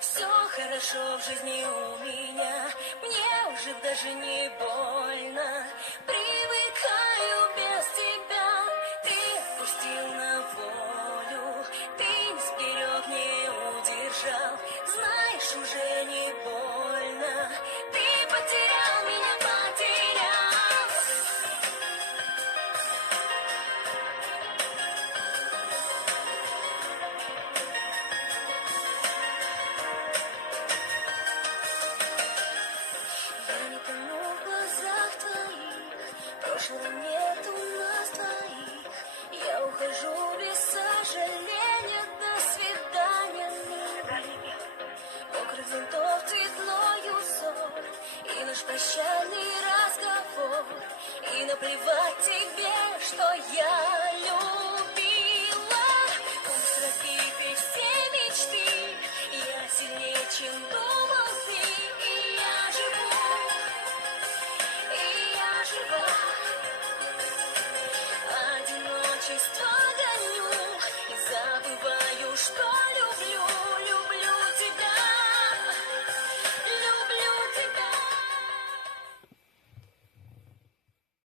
Все хорошо в жизни у меня, мне уже даже не больно. Привыкаю без тебя, ты отпустил на волю, ты не сберег, не удержал, знаешь, уже не больно. Ты потерял меня, потерял. Я не тону в глазах твоих, прошлого нет у нас двоих. Я ухожу без сожаления, до свидания, милый. Мокрых зонтов цветной узор, и наш прощальный разговор. И наплевать тебе, что я любила. Пусть разбиты все мечты, я сильнее, чем думал ты. И я живу, и я жива. Одиночество гоню и забываю, что